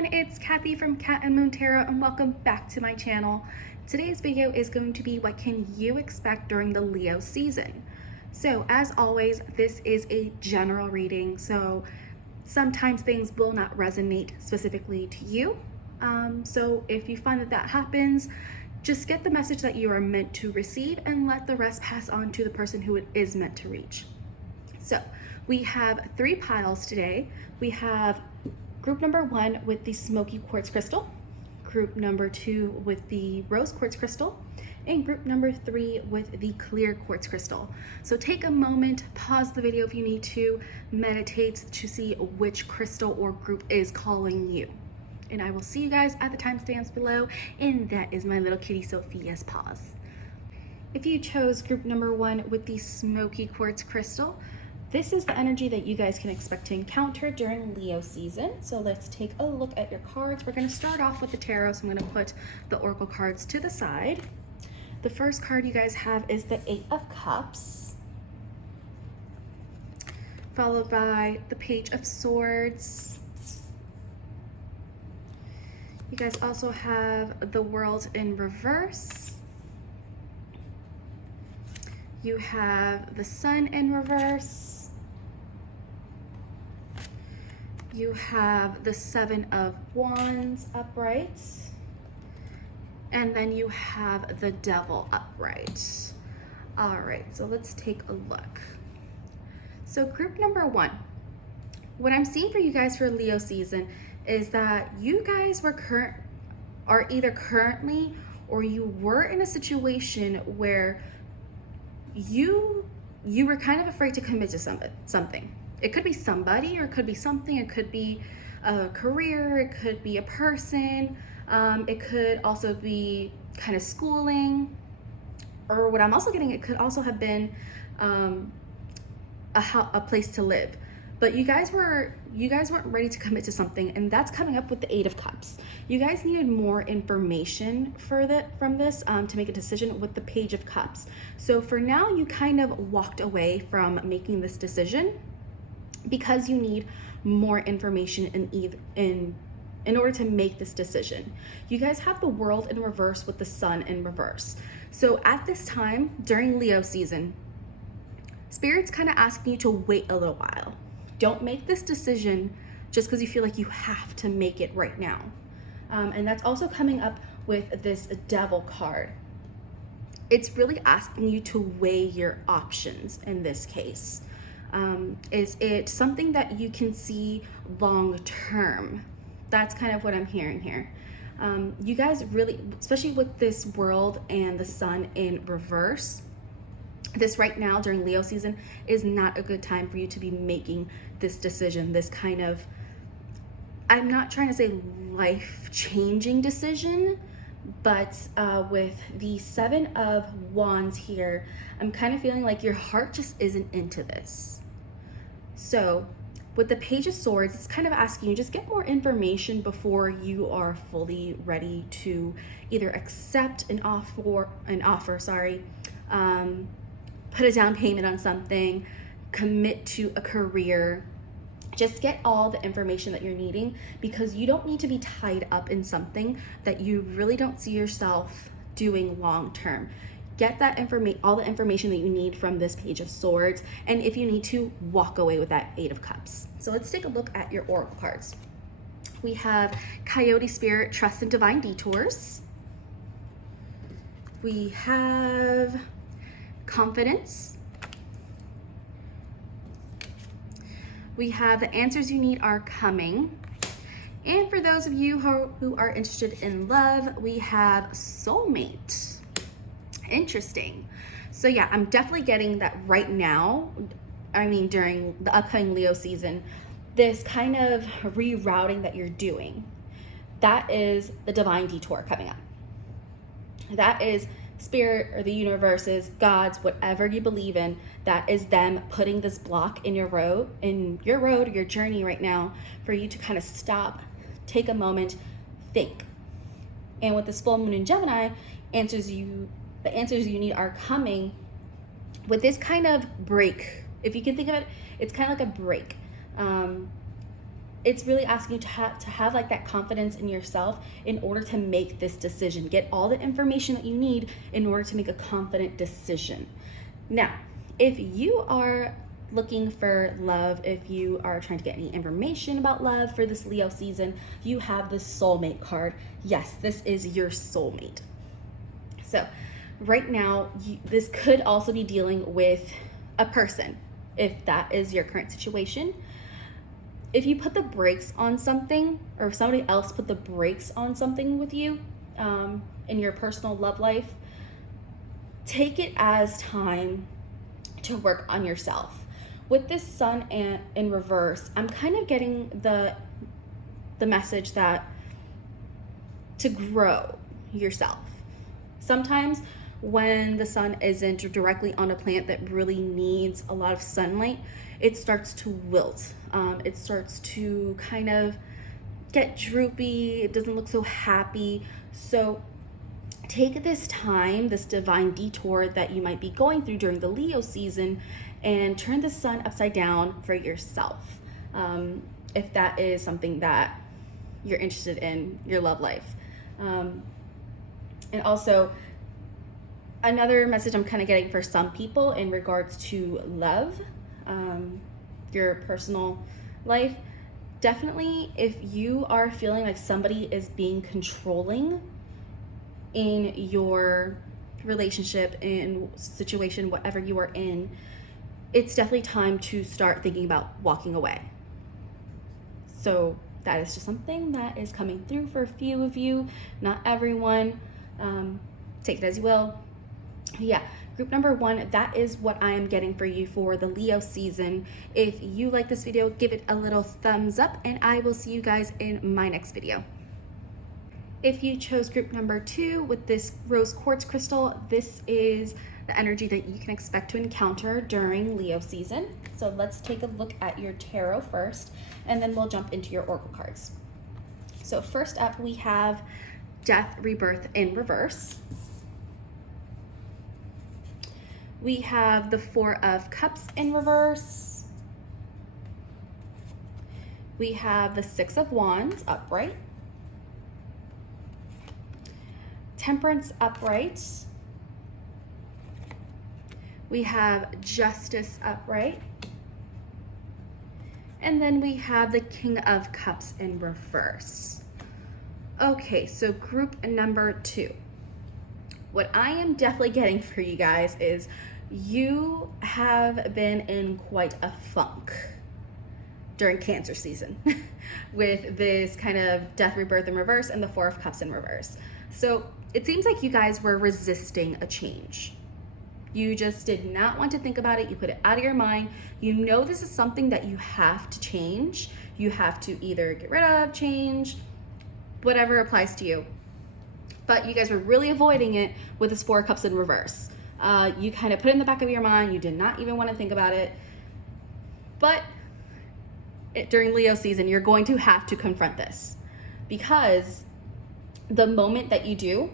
everyone, it's Kathy from Katandmoontarot and welcome back to my channel. Today's video is going to be what can you expect during the Leo season. So as always, this is a general reading, so sometimes things will not resonate specifically to you. So if you find that happens, just get the message that you are meant to receive and let the rest pass on to the person who it is meant to reach. So we have 3 piles today. We have group number 1 with the smoky quartz crystal, group number 2 with the rose quartz crystal, and group number 3 with the clear quartz crystal. So take a moment, pause the video if you need to, meditate to see which crystal or group is calling you. And I will see you guys at the timestamps below, and that is my little kitty Sophia's paws. If you chose group number 1 with the smoky quartz crystal, this is the energy that you guys can expect to encounter during Leo season. So let's take a look at your cards. We're going to start off with the tarot, so I'm going to put the oracle cards to the side. The first card you guys have is the 8 of Cups, followed by the Page of Swords. You guys also have the World in reverse. You have the Sun in reverse. You have the 7 of Wands upright. And then you have the Devil upright. All right, so let's take a look. So group number 1, what I'm seeing for you guys for Leo season is that you guys are either currently or you were in a situation where you were kind of afraid to commit to something. It could be somebody, or it could be something. It could be a career, it could be a person, it could also be kind of schooling, or what I'm also getting, it could also have been a place to live. But you guys weren't ready to commit to something, and that's coming up with the 8 of Cups. You guys needed more information from this to make a decision with the Page of Cups. So for now, you kind of walked away from making this decision because you need more information in order to make this decision. You guys have the World in reverse with the Sun in reverse. So at this time during Leo season, Spirit's kind of asking you to wait a little while. Don't make this decision just because you feel like you have to make it right now. And that's also coming up with this Devil card. It's really asking you to weigh your options in this case. Is it something that you can see long term? That's kind of what I'm hearing here. You guys really, especially with this World and the Sun in reverse, this right now during Leo season is not a good time for you to be making this decision, this kind of, I'm not trying to say life-changing decision, but with the 7 of Wands here, I'm kind of feeling like your heart just isn't into this. So with the Page of Swords, it's kind of asking you just get more information before you are fully ready to either accept an offer, put a down payment on something, commit to a career. Just get all the information that you're needing, because you don't need to be tied up in something that you really don't see yourself doing long term. Get that all the information that you need from this Page of Swords, and if you need to, walk away with that 8 of Cups. So let's take a look at your oracle cards. We have Coyote Spirit, Trust and Divine Detours. We have Confidence. We have The Answers You Need Are Coming. And for those of you who are interested in love, we have Soulmate. Interesting. So yeah, I'm definitely getting that right now. I mean, during the upcoming Leo season, this kind of rerouting that you're doing, that is the divine detour coming up. That is Spirit or the universe's, God's, whatever you believe in, that is them putting this block in your road or your journey right now for you to kind of stop, take a moment, think. And with this full moon in Gemini, the answers you need are coming with this kind of break. If you can think of it, it's kind of like a break. it's really asking you to have like that confidence in yourself in order to make this decision. Get all the information that you need in order to make a confident decision. Now, if you are looking for love, if you are trying to get any information about love for this Leo season, you have the soulmate card. Yes, this is your soulmate. So right now, this could also be dealing with a person, if that is your current situation. If you put the brakes on something, or if somebody else put the brakes on something with you in your personal love life, take it as time to work on yourself. With this sun in reverse, I'm kind of getting the message that to grow yourself. Sometimes when the sun isn't directly on a plant that really needs a lot of sunlight, it starts to wilt. It starts to kind of get droopy. It doesn't look so happy. So take this time, this divine detour that you might be going through during the Leo season, and turn the sun upside down for yourself. If that is something that you're interested in your love life. And also, another message I'm kind of getting for some people in regards to love, your personal life, definitely if you are feeling like somebody is being controlling in your relationship, in situation, whatever you are in, it's definitely time to start thinking about walking away. So that is just something that is coming through for a few of you, not everyone. Take it as you will. Yeah, group number 1, that is what I am getting for you for the Leo season. If you like this video, give it a little thumbs up, and I will see you guys in my next video. If you chose group number 2 with this rose quartz crystal, this is the energy that you can expect to encounter during Leo season. So let's take a look at your tarot first, and then we'll jump into your oracle cards. So first up, we have death, rebirth in reverse. We have the 4 of Cups in reverse. We have the 6 of Wands upright. Temperance upright. We have Justice upright. And then we have the King of Cups in reverse. Okay, so group number 2. What I am definitely getting for you guys is you have been in quite a funk during Cancer season with this kind of death, rebirth in reverse, and the 4 of Cups in reverse. So it seems like you guys were resisting a change. You just did not want to think about it. You put it out of your mind. You know this is something that you have to change. You have to either get rid of, change, whatever applies to you. But you guys were really avoiding it with this 4 of Cups in reverse. You kind of put it in the back of your mind. You did not even want to think about it. But during Leo season, you're going to have to confront this, because the moment that you do,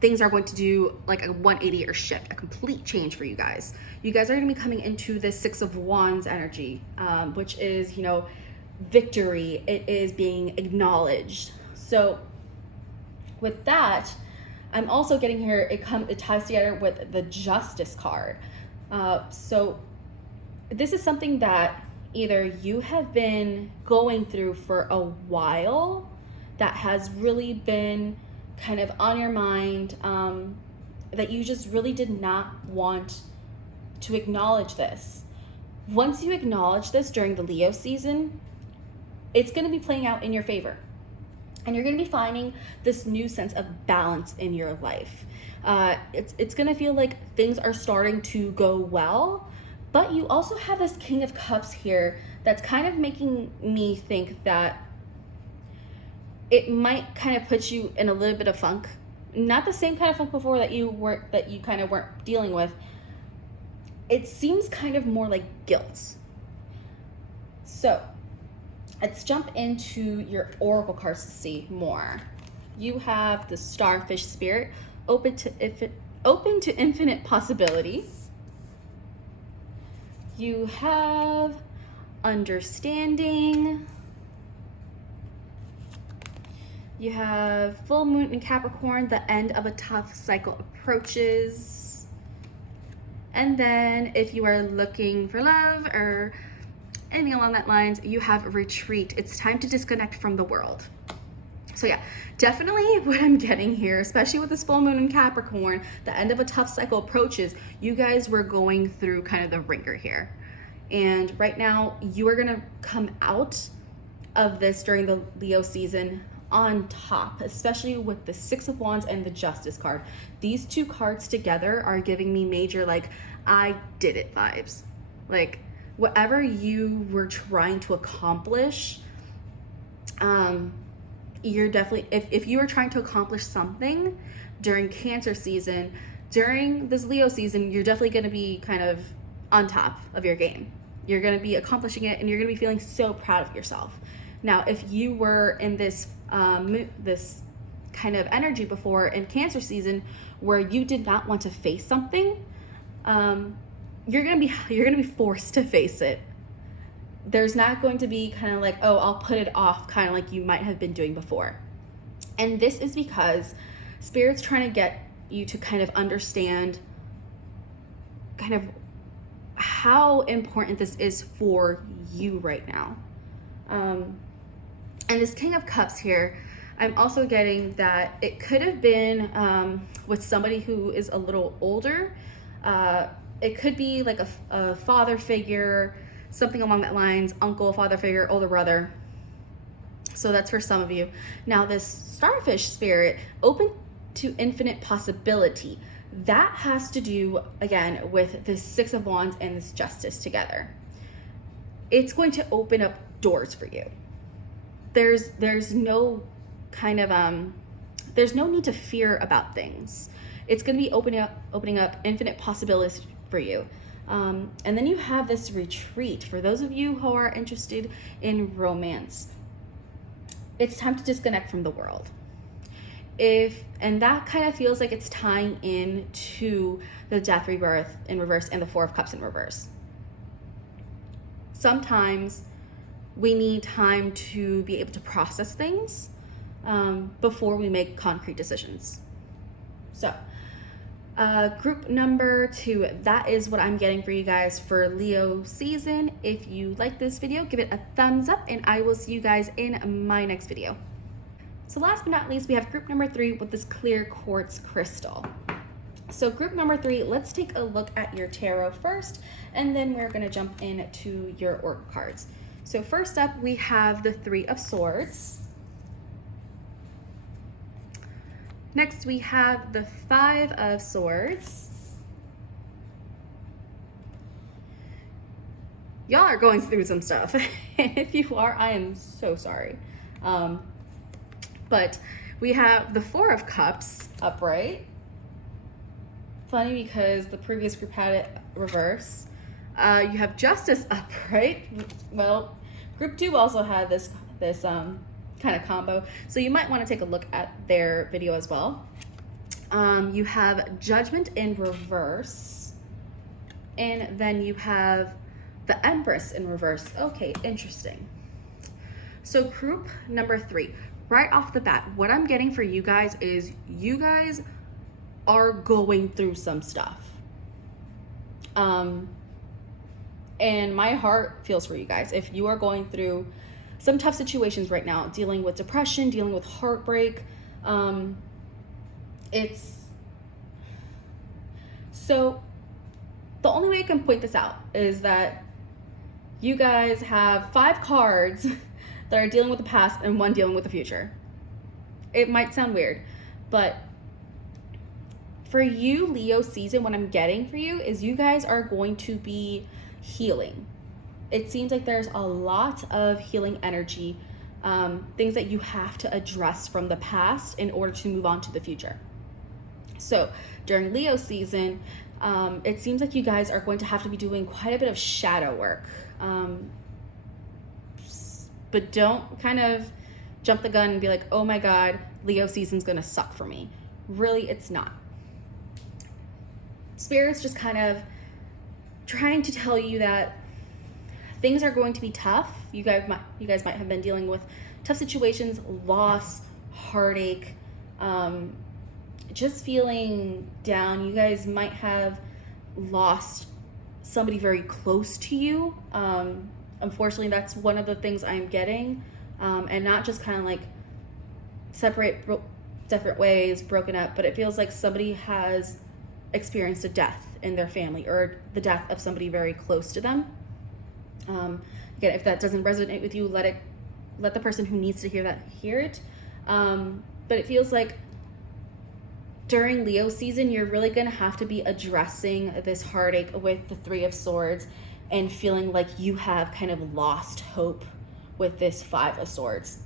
things are going to do like a 180 or shift, a complete change for you guys. You guys are going to be coming into this 6 of Wands energy, which is, you know, victory. It is being acknowledged. So with that, I'm also getting here, it ties together with the Justice card. So this is something that either you have been going through for a while, that has really been kind of on your mind, that you just really did not want to acknowledge this. Once you acknowledge this during the Leo season, it's going to be playing out in your favor. And you're going to be finding this new sense of balance in your life. It's going to feel like things are starting to go well, but you also have this King of Cups here that's kind of making me think that it might kind of put you in a little bit of funk. Not the same kind of funk before that you kind of weren't dealing with. It seems kind of more like guilt. So let's jump into your oracle cards to see more. You have the Starfish Spirit, open to infinite possibility. You have Understanding. You have full moon in Capricorn, the end of a tough cycle approaches. And then if you are looking for love or anything along that lines, you have retreat. It's time to disconnect from the world. So yeah, definitely what I'm getting here, especially with this full moon in Capricorn, the end of a tough cycle approaches, you guys were going through kind of the ringer here. And right now you are gonna come out of this during the Leo season on top, especially with the Six of Wands and the Justice card. These two cards together are giving me major, like, I did it vibes. Like, whatever you were trying to accomplish, you're definitely, if you were trying to accomplish something during Cancer season, during this Leo season, you're definitely going to be kind of on top of your game. You're going to be accomplishing it, and you're going to be feeling so proud of yourself. Now, if you were in this this kind of energy before in Cancer season where you did not want to face something, you're gonna be forced to face it. There's not going to be kind of like, oh, I'll put it off, kind of like you might have been doing before. And this is because Spirit's trying to get you to kind of understand kind of how important this is for you right now. And this King of Cups here, I'm also getting that it could have been with somebody who is a little older. It could be like a father figure, something along that lines, uncle, father figure, older brother. So that's for some of you. Now this Starfish spirit, open to infinite possibility. That has to do, again, with this Six of Wands and this Justice together. It's going to open up doors for you. There's no kind of there's no need to fear about things. It's going to be opening up infinite possibilities for you. And then you have this retreat for those of you who are interested in romance. It's time to disconnect from the world. And that kind of feels like it's tying in to the Death, Rebirth in reverse and the Four of Cups in reverse. Sometimes we need time to be able to process things before we make concrete decisions. So group number 2, that is what I'm getting for you guys for Leo season. If you like this video, give it a thumbs up, and I will see you guys in my next video. So last but not least, we have group number 3 with this clear quartz crystal. So group number 3, let's take a look at your tarot first, and then we're going to jump into your oracle cards. So first up, we have the Three of Swords. Next, we have the Five of Swords. Y'all are going through some stuff. And if you are, I am so sorry. But we have the Four of Cups upright. Funny because the previous group had it reverse. You have Justice upright. Well, group 2 also had this kind of combo, so you might want to take a look at their video as well. You have Judgment in reverse, and then you have the Empress in reverse. Okay, interesting. So group number 3, right off the bat, what I'm getting for you guys is you guys are going through some stuff. And my heart feels for you guys. If you are going through some tough situations right now, dealing with depression, dealing with heartbreak, it's so the only way I can point this out is that you guys have 5 cards that are dealing with the past and 1 dealing with the future. It might sound weird, but for you, Leo season, what I'm getting for you is you guys are going to be healing. It seems like there's a lot of healing energy, things that you have to address from the past in order to move on to the future. So during Leo season, it seems like you guys are going to have to be doing quite a bit of shadow work. But don't kind of jump the gun and be like, oh my God, Leo season's gonna suck for me. Really, it's not. Spirit's just kind of trying to tell you that things are going to be tough. You guys might have been dealing with tough situations, loss, heartache, just feeling down. You guys might have lost somebody very close to you. Unfortunately, that's one of the things I'm getting. And not just kind of like different ways, broken up, but it feels like somebody has experienced a death in their family, or the death of somebody very close to them. Again, if that doesn't resonate with you, let the person who needs to hear that hear it. But it feels like during Leo season, you're really going to have to be addressing this heartache with the Three of Swords and feeling like you have kind of lost hope with this Five of Swords.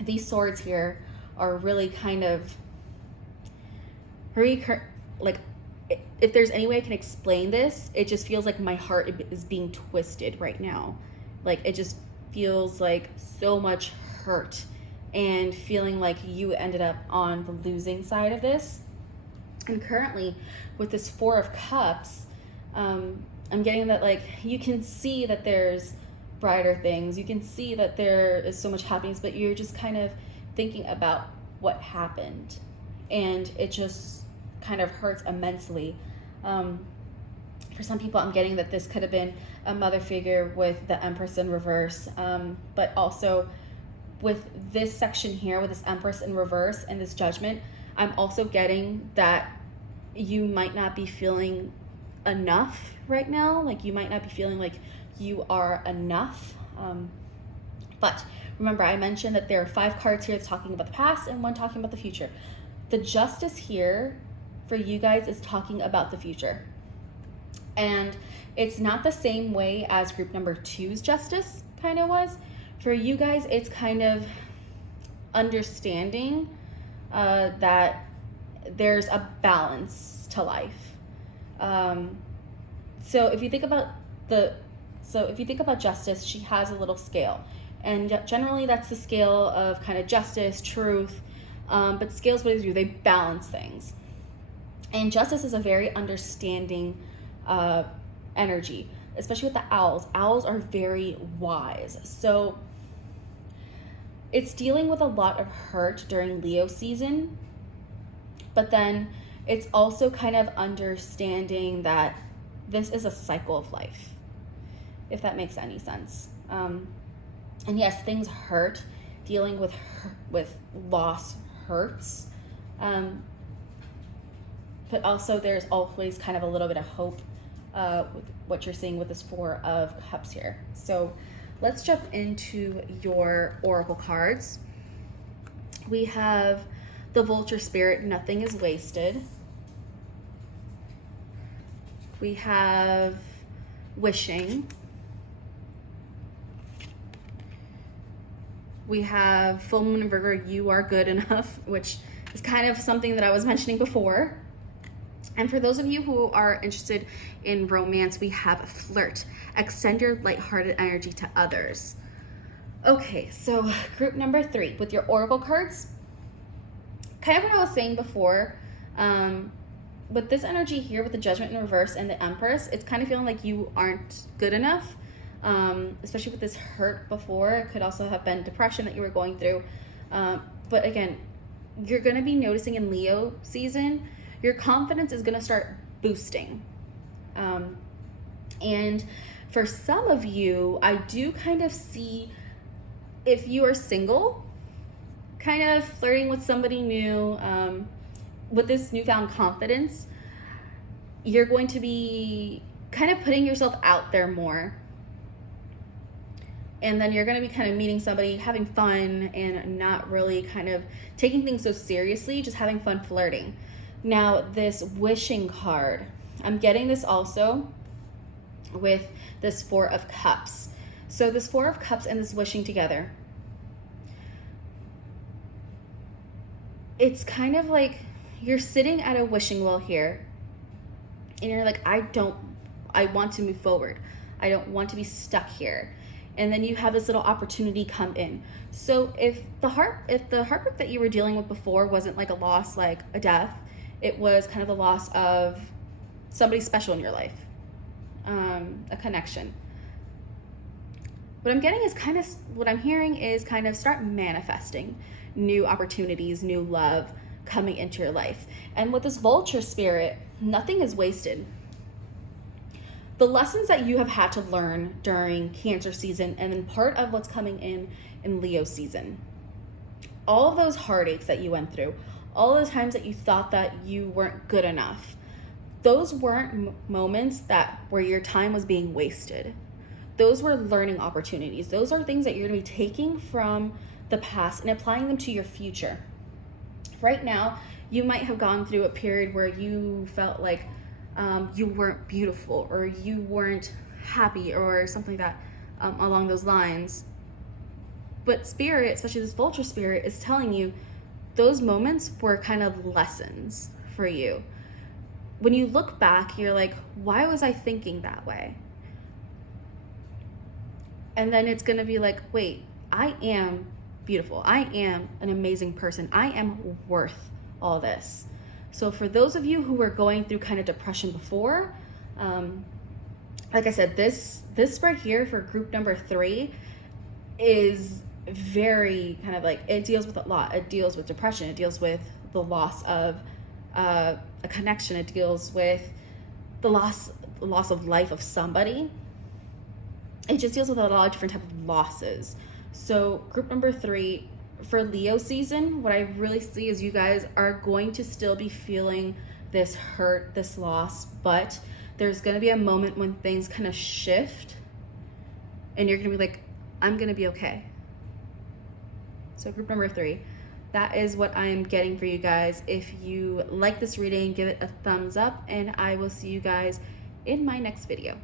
These swords here are really kind of like, if there's any way I can explain this, it just feels like my heart is being twisted right now. Like, it just feels like so much hurt and feeling like you ended up on the losing side of this. And currently with this Four of Cups, I'm getting that, like, you can see that there's brighter things. You can see that there is so much happiness, but you're just kind of thinking about what happened. And it just kind of hurts immensely. For some people, I'm getting that this could have been a mother figure with the Empress in reverse, but also with this section here with this Empress in reverse and this Judgment, I'm also getting that you might not be feeling enough right now. Like, you might not be feeling like you are enough. But remember, I mentioned that there are 5 cards here that's talking about the past and 1 talking about the future. The Justice here for you guys is talking about the future. And it's not the same way as group number 2's Justice kind of was. For you guys, it's kind of understanding that there's a balance to life. So if you think about Justice, she has a little scale, and generally that's the scale of kind of justice, truth. But scales, what do they do? They balance things. And Justice is a very understanding energy, especially with the owls. Owls are very wise. So it's dealing with a lot of hurt during Leo season, but then it's also kind of understanding that this is a cycle of life, if that makes any sense. And yes, things hurt. Dealing with loss hurts. But also there's always kind of a little bit of hope with what you're seeing with this Four of Cups here. So let's jump into your oracle cards. We have the Vulture Spirit, nothing is wasted. We have Wishing. We have Full Moon and Virgo, you are good enough, which is kind of something that I was mentioning before. And for those of you who are interested in romance, we have Flirt. Extend your lighthearted energy to others. Okay, so group number 3 with your oracle cards. Kind of what I was saying before, with this energy here with the Judgment in reverse and the Empress, it's kind of feeling like you aren't good enough, especially with this hurt before. It could also have been depression that you were going through. But again, you're going to be noticing in Leo season, your confidence is going to start boosting. And for some of you, I do kind of see, if you are single, kind of flirting with somebody new, with this newfound confidence, you're going to be kind of putting yourself out there more. And then you're going to be kind of meeting somebody, having fun, and not really kind of taking things so seriously, just having fun flirting. Now, this Wishing card, I'm getting this also with this Four of Cups. So this Four of Cups and this Wishing together, it's kind of like you're sitting at a wishing well here, and you're like, I want to move forward. I don't want to be stuck here. And then you have this little opportunity come in. So if the heartbreak that you were dealing with before wasn't like a loss, like a death, it was kind of the loss of somebody special in your life, a connection. what I'm getting is what I'm hearing is kind of start manifesting new opportunities, new love coming into your life. And with this vulture spirit, nothing is wasted. The lessons that you have had to learn during Cancer season, and then part of what's coming in Leo season, all of those heartaches that you went through, all the times that you thought that you weren't good enough, those weren't moments where your time was being wasted. Those were learning opportunities. Those are things that you're going to be taking from the past and applying them to your future. Right now, you might have gone through a period where you felt like you weren't beautiful, or you weren't happy, or something like that along those lines. But spirit, especially this vulture spirit, is telling you those moments were kind of lessons for you. When you look back, you're like, why was I thinking that way? And then it's going to be like, wait, I am beautiful. I am an amazing person. I am worth all this. So for those of you who were going through kind of depression before, like I said, this spread here for group number 3 is very kind of like, it deals with a lot. It deals with depression. It deals with the loss of a connection. It deals with the loss of life of somebody. It just deals with a lot of different type of losses. So group number 3 for Leo season, what I really see is you guys are going to still be feeling this hurt, this loss, but there's going to be a moment when things kind of shift and you're going to be like, I'm going to be okay. So group number 3, that is what I'm getting for you guys. If you like this reading, give it a thumbs up, and I will see you guys in my next video.